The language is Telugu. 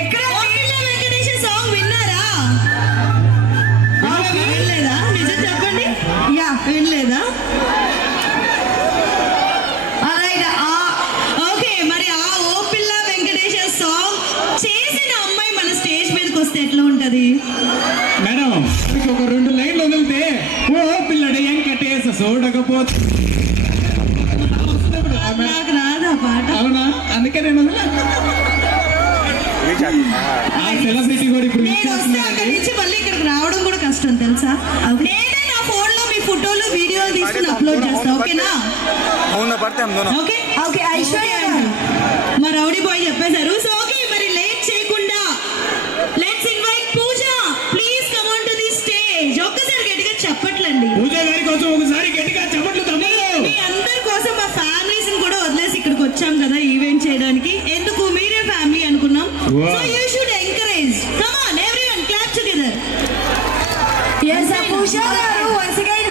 ఎక్కడ వెంకటేశ్వర సాంగ్ విన్నారా? వినలేదా? నిజం చెప్పండి. యా వినలేదా? ఓకే, మరి ఆ ఓ పిల్ల వెంకటేశ్వర సాంగ్ చేసిన అమ్మాయి మన స్టేజ్ మీదకి వస్తే ఎట్లా ఉంటది మేడం? ఒక 2 లైన్లు వదిలితే ఓ పిల్లడు వెంకటేశ చూడకపోతే నాకు రాదా పాట? అవునా? అందుకే నేను సెలబ్రిటీ కూడా ఇప్పుడు నేను వస్తే అక్కడి నుంచి మళ్ళీ ఇక్కడికి రావడం కూడా కష్టం తెలుసా? నేనే నా ఫోన్ లో మీ ఫోటోలు వీడియోలు తీసుకుని అప్లోడ్ చేస్తా. ఓకేనా? Okay okay. ఐశ్వర్య మా రౌడీ బాయ్ చెప్పేశారు. సో ఓకే, మరి లేట్ చేయకుండా let's invite Pooja. Please come on to the stage. ఒక్కసారి గట్టిగా చెప్పట్లండి. పూజ గారి కోసం ఒకసారి గట్టిగా చెప్పట్లు తమ్ముడు. మీ అందరి కోసం మా ఫ్యామిలీస్ ని కూడా వదిలేసి ఇక్కడికి వచ్చాం కదా ఈవెంట్ చేయడానికి. ఎందుకు? మీరే ఫ్యామిలీ అనుకున్నాం. So you should encourage. Come on everyone, clap together. yes పూజ గారు once again